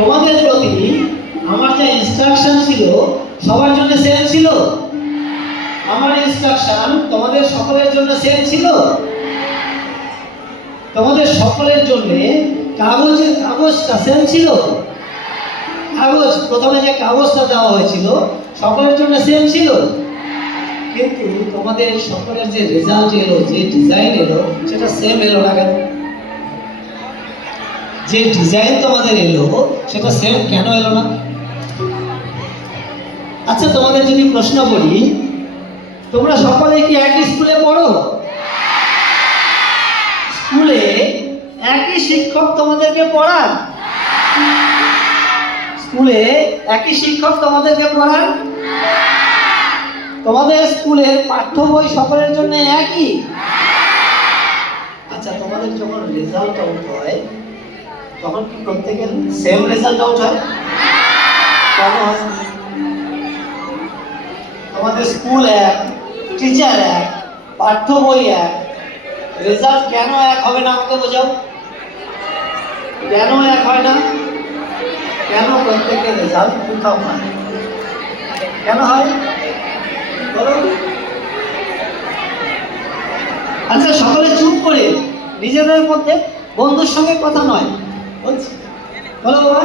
তোমাদের প্রতি আমার যে ইনস্ট্রাকশন ছিল সবার জন্য সেম ছিল? আমার ইনস্ট্রাকশন তোমাদের সকলের জন্য সেম ছিল? তোমাদের সকলের জন্য কাগজটা সেম ছিল? কাগজ প্রথমে যে কাগজটা দেওয়া হয়েছিল সকলের জন্য সেম ছিল, কিন্তু তোমাদের সকলের যে রেজাল্ট এলো, যে ডিজাইন এলো, সেটা সেম এলো না কেন? যে ডিজাইন তোমাদের এলো সেটা সেম কেন এলো না? আচ্ছা, তোমাদের যদি প্রশ্ন করি, তোমরা সকলে কি একই স্কুলে পড়ো? স্কুলে একই শিক্ষক তোমাদেরকে পড়ান? স্কুলে একই শিক্ষক তোমাদেরকে পড়ান? তোমাদের স্কুলের পাঠ্য বই সকলের জন্য একই? আচ্ছা, তোমাদের যখন রেজাল্ট আউট হয় তখন কি প্রত্যেকের সেম রেজাল্ট আউট হয়? কেন হয়? তোমাদের স্কুল এক, টিচার এক, পাঠ্য বই এক, রেজাল্ট কেন এক হবে না? আমাকে বোঝাও, কেন এক হয় না? কেন প্রত্যেকের রেজাল্ট পৃথক হয়? কেন হয় বলো? আচ্ছা, সকলে চুপ করে নিজেদের মধ্যে, বন্ধুর সঙ্গে কথা নয় বলছি, বলো বাবা।